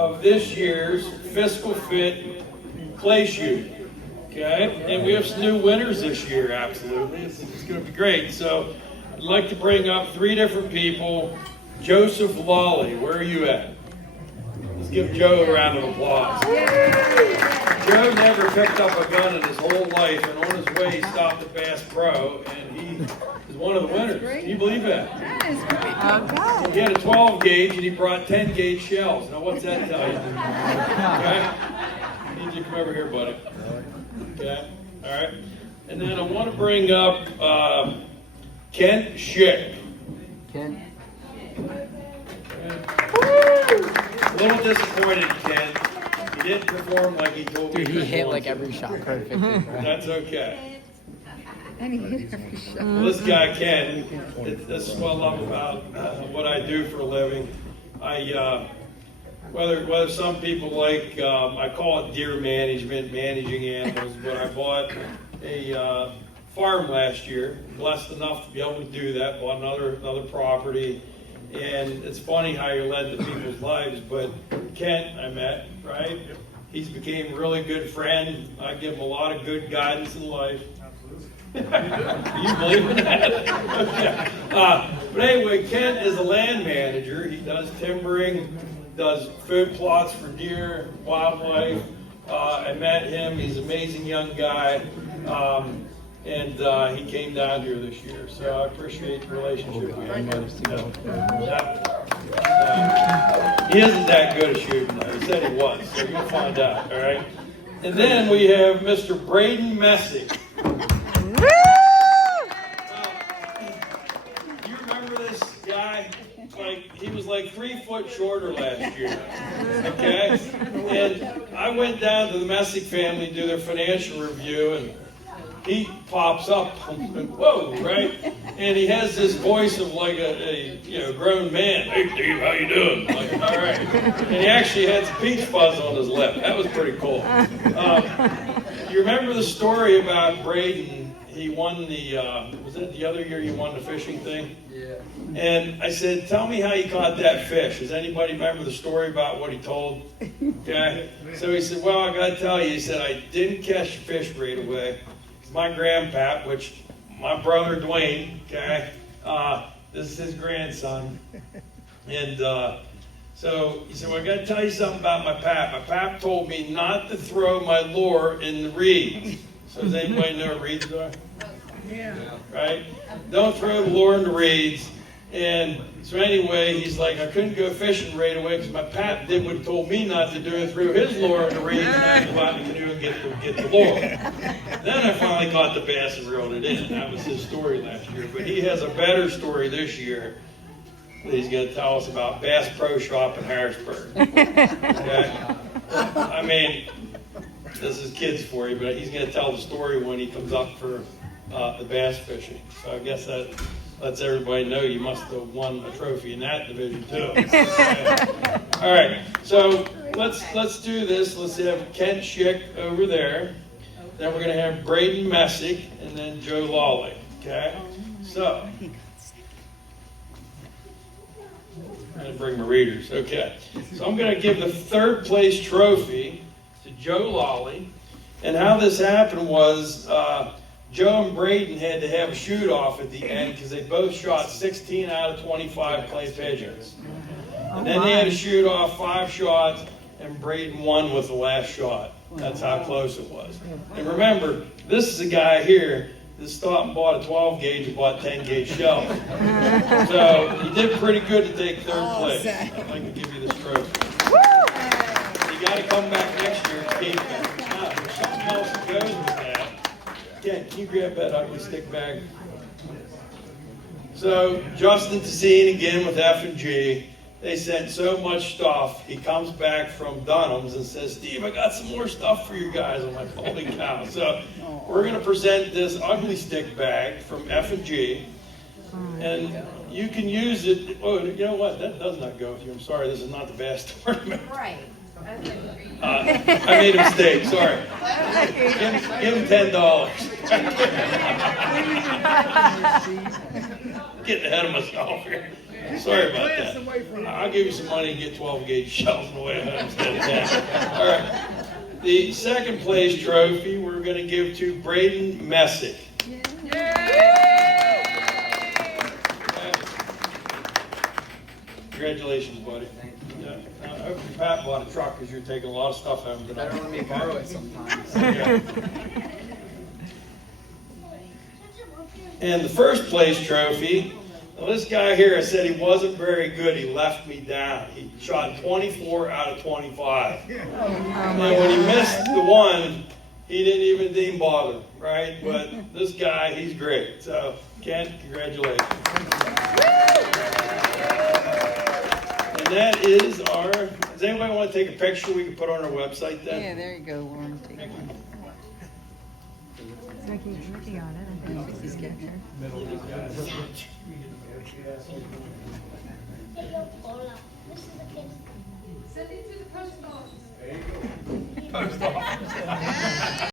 of this year's Fiscal Fit Clay Shoot. Okay, and we have some new winners this year, absolutely. It's going to be great. So I'd like to bring up 3 different people. Joseph Lawley, where are you at? Let's give Joe a round of applause. Joe never picked up a gun in his whole life, and on his way he stopped at Bass Pro, and he is one of the winners. Can you believe that? That is great. He had a 12 gauge and he brought 10 gauge shells. Now what's that tell you? Okay? I need you to come over here, buddy. Okay? All right. And then I want to bring up Kent Schick. Kent. A little disappointed, Kent. He didn't perform like he told me. Dude, he hit like every shot perfectly. That's okay. And he hit every shot. Well, this guy, Ken, this is what I love about what I do for a living. Whether some people like, I call it deer management, managing animals, but I bought a farm last year, blessed enough to be able to do that, bought another property. And it's funny how you're led to people's lives, but Kent I met, right? He's became a really good friend. I give him a lot of good guidance in life. You believe in that? Okay. But anyway, Kent is a land manager. He does timbering, does food plots for deer, wildlife. I met him. He's an amazing young guy. And he came down here this year. So I appreciate the relationship we have. He isn't that good at shooting, though. He said he was. So you'll find out, all right? And then we have Mr. Braden Messick. You remember this guy? He was like 3 foot shorter last year. Okay? And I went down to the Messick family to do their financial review, and he pops up, whoa, right? And he has this voice of like a grown man. Hey, Steve, how you doing? Like, all right. And he actually had some peach fuzz on his lip. That was pretty cool. You remember the story about Braden? He won was it the other year you won the fishing thing? Yeah. And I said, tell me how you caught that fish. Does anybody remember the story about what he told? Okay. So he said, well, I got to tell you, he said, I didn't catch the fish right away. My grandpap, which my brother Dwayne, okay, this is his grandson, and so he said, well, I got to tell you something about my pap. My pap told me not to throw my lure in the reeds. So does anybody know what reeds are? Yeah. Right? Don't throw the lure in the reeds. And so anyway, he's like, I couldn't go fishing right away because my pap did what he told me not to do and threw his lure in the reeds, and I had to go out in the canoe and get the lure. Then I finally caught the bass and reeled it in. That was his story last year. But he has a better story this year that he's going to tell us about Bass Pro Shop in Harrisburg. Okay? I mean, this is kids for you, but he's going to tell the story when he comes up for the bass fishing. So I guess that lets everybody know you must have won a trophy in that division too. All right, so let's do this. Let's have Kent Schick over there. Then we're going to have Braden Messick and then Joe Lawley. Okay, so I'm going to bring my readers. Okay, so I'm going to give the 3rd place trophy to Joe Lawley. And how this happened was Joe and Braden had to have a shoot-off at the end because they both shot 16 out of 25 clay pigeons. And then they had to shoot off 5 shots, and Braden won with the last shot. That's how close it was. And remember, this is a guy here that stopped and bought a 12 gauge and bought 10 gauge shells. So he did pretty good to take 3rd place. I'd like to give you this trophy. You got to come back next year and keep it. Now, there's something else that goes with that. Ken, can you grab that ugly stick bag? So Justin Tassine again with F&G. They sent so much stuff. He comes back from Dunham's and says, Steve, I got some more stuff for you guys. I'm like, holy cow. So we're going to present this ugly stick bag from F&G. And you can use it. Oh, you know what? That does not go with you. I'm sorry. This is not the bass tournament. Right. I made a mistake. Sorry. Give him $10. Getting ahead of myself here. Sorry about Glass that. away from it. I'll give you some money and get 12 gauge shells in the way instead of 10. All right. The second place trophy we're going to give to Braden Messick. Congratulations, buddy. Yeah. I hope your Pat bought a truck because you're taking a lot of stuff home tonight. Better let me borrow it sometimes. Yeah. And the first place trophy, well, this guy here, I said he wasn't very good. He left me down. He shot 24 out of 25. And when he missed the one, he didn't even bother, right? But this guy, he's great. So, Ken, congratulations. And that is our, does anybody want to take a picture we can put on our website then? Yeah, there you go, Lauren. Take one. So I can get looking on it. I think he's getting there. Send it to the post office.